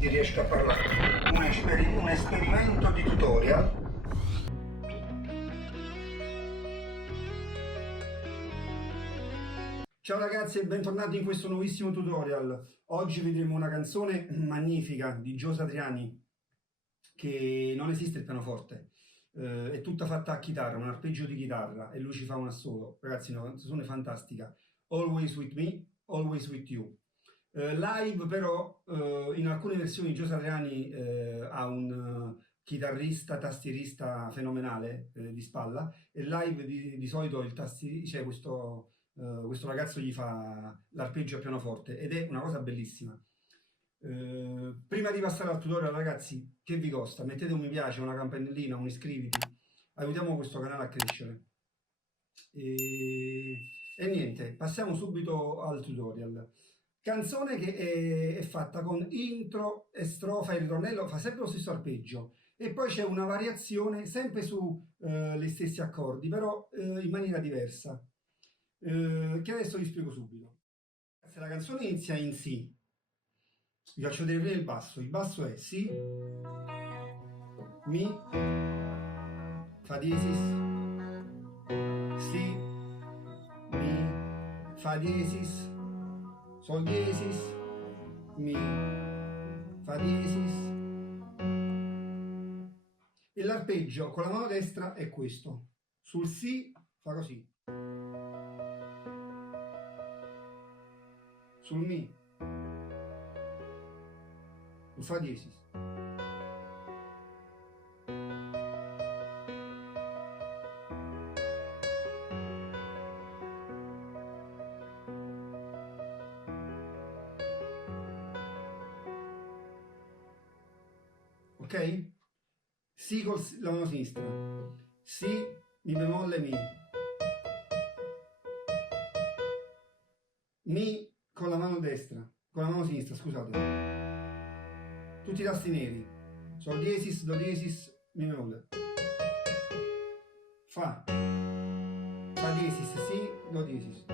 tutti riesco a parlare. Un esperimento di tutorial. Ciao ragazzi e bentornati in questo nuovissimo tutorial. Oggi vedremo una canzone magnifica di Gio Satriani, che non esiste il pianoforte, è tutta fatta a chitarra, un arpeggio di chitarra, e lui ci fa un assolo. Ragazzi, una canzone fantastica. Always with me, always with you. Live però, in alcune versioni Gio Satriani ha un chitarrista, tastierista fenomenale di spalla, e live di solito c'è questo ragazzo gli fa l'arpeggio a pianoforte, ed è una cosa bellissima. Prima di passare al tutorial, ragazzi, che vi costa? Mettete un mi piace, una campanellina, un iscriviti, aiutiamo questo canale a crescere. E niente, passiamo subito al tutorial. Canzone che è fatta con intro e strofa, il ritornello fa sempre lo stesso arpeggio, e poi c'è una variazione sempre su gli stessi accordi, però in maniera diversa, che adesso vi spiego subito. La canzone inizia in Si. Vi faccio vedere prima il basso è Si, Mi, Fa diesis, Si, Mi, Fa diesis, Sol diesis, Mi, Fa diesis, e l'arpeggio con la mano destra è questo. Sul Si fa così, sul Mi sul Fa diesis, ok? Si con la mano sinistra, Si, Mi bemolle, Mi con la mano destra, con la mano sinistra, scusate, tutti i tasti neri, Sol diesis, Do diesis, Mi bemolle, Fa diesis, Si, Do diesis.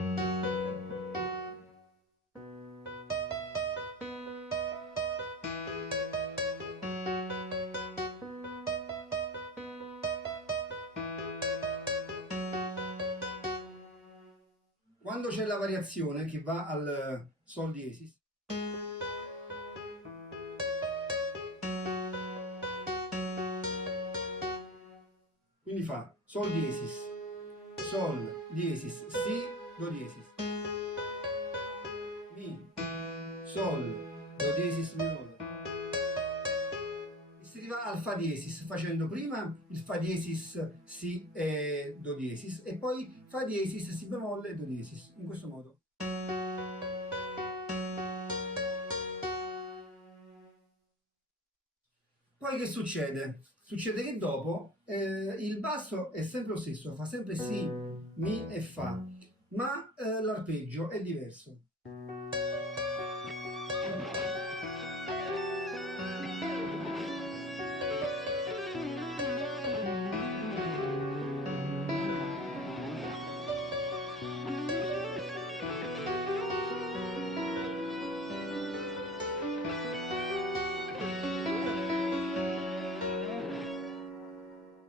Quando c'è la variazione che va al Sol diesis, quindi fa Sol diesis, Sol diesis, Si, Do diesis, Mi, Sol, Do diesis, Mi bemolle. E si arriva al Fa diesis facendo prima il Fa diesis, Si e Do diesis, e poi Fa diesis, Si bemolle e Do diesis, in questo modo. Poi che succede? Succede che dopo il basso è sempre lo stesso, fa sempre Si, Mi e Fa, ma l'arpeggio è diverso.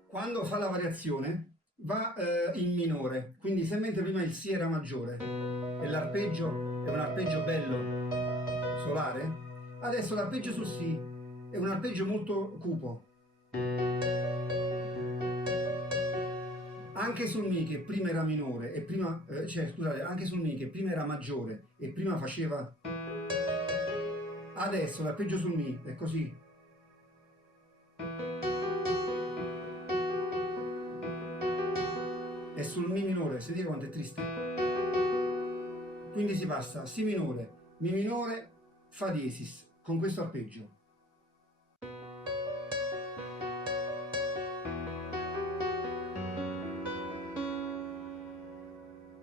Quando fa la variazione va in minore, quindi se mentre prima il Si era maggiore e l'arpeggio è un arpeggio bello, solare, adesso l'arpeggio sul Si è un arpeggio molto cupo. Anche sul Mi che prima era minore e prima, scusate, anche sul Mi che prima era maggiore e prima faceva, adesso l'arpeggio sul Mi è così. E sul Mi minore, sentite quanto è triste. Quindi si passa Si minore, Mi minore, Fa diesis, con questo arpeggio.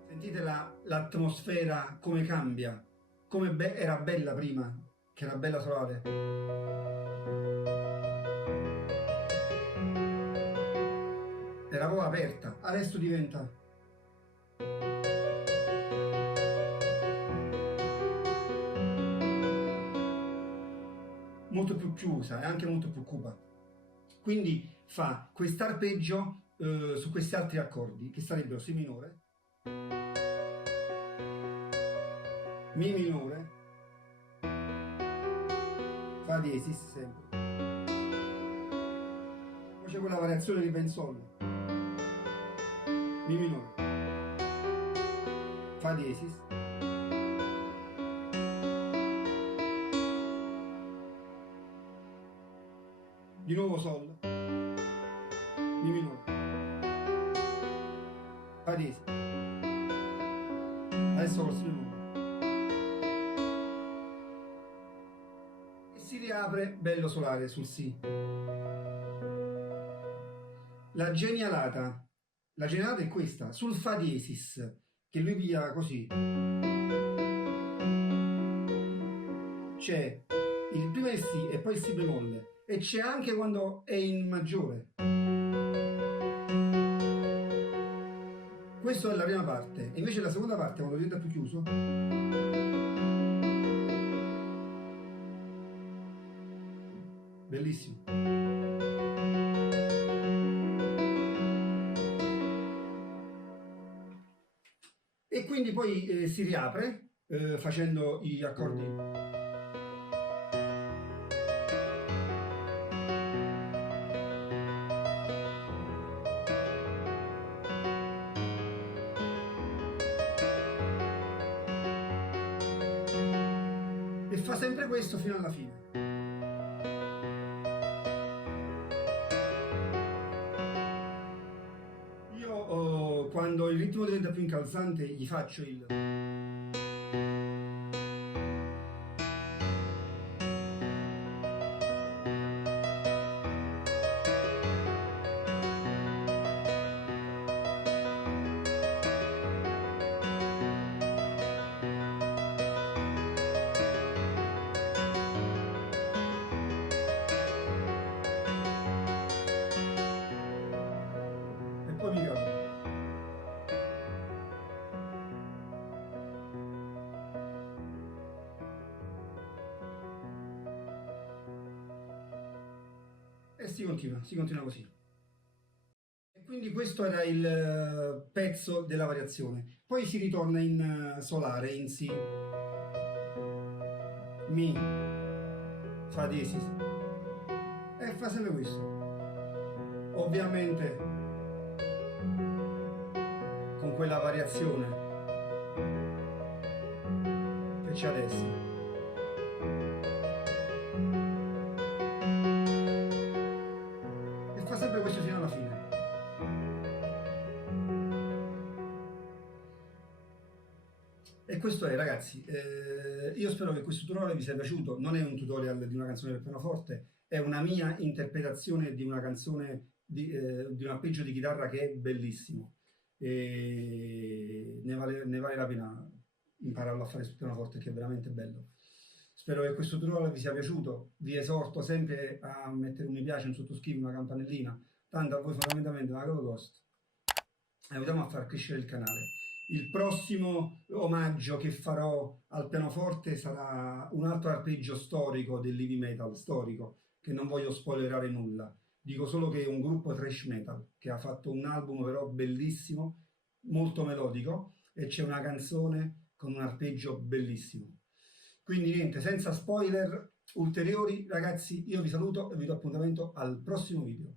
Sentite l'atmosfera come cambia, come era bella prima, che era bella solare. Era proprio aperta, adesso diventa molto più chiusa e anche molto più cupa. Quindi fa quest'arpeggio su questi altri accordi, che sarebbero Si minore, Mi minore, Fa diesis sempre. Poi c'è quella variazione di Ben Sol, Mi minore, Fa diesis, di nuovo Sol, Mi minore, Fa diesis, adesso col Si minore. E si riapre bello solare sul Si. La genialata è questa, sul Fa diesis, che lui piglia così. C'è prima il Si e poi il Si bemolle, e c'è anche quando è in maggiore. Questa è la prima parte, e invece la seconda parte, quando diventa più chiuso, bellissimo. E quindi poi si riapre facendo gli accordi. E fa sempre questo fino alla fine. Io quando il ritmo diventa più incalzante gli faccio il... e poi mi cambio. E si continua così. E quindi questo era il pezzo della variazione. Poi si ritorna in solare, in Si, Mi, Fa diesis, e fa sempre questo. Ovviamente con quella variazione che c'è adesso. E fa sempre questo fino alla fine. E questo è, ragazzi, io spero che questo tutorial vi sia piaciuto. Non è un tutorial di una canzone per pianoforte, è una mia interpretazione di una canzone, di un arpeggio di chitarra che è bellissimo. E ne vale la pena impararlo a fare sul pianoforte, che è veramente bello. Spero che questo tutorial vi sia piaciuto. Vi esorto sempre a mettere un mi piace, un sottoscrivi, una campanellina. Tanto a voi fondamentalmente una cosa costa. Aiutiamo a far crescere il canale. Il prossimo omaggio che farò al pianoforte sarà un altro arpeggio storico dell'heavy metal, storico, che non voglio spoilerare nulla. Dico solo che è un gruppo thrash metal, che ha fatto un album però bellissimo, molto melodico, e c'è una canzone con un arpeggio bellissimo. Quindi niente, senza spoiler ulteriori, ragazzi, io vi saluto e vi do appuntamento al prossimo video.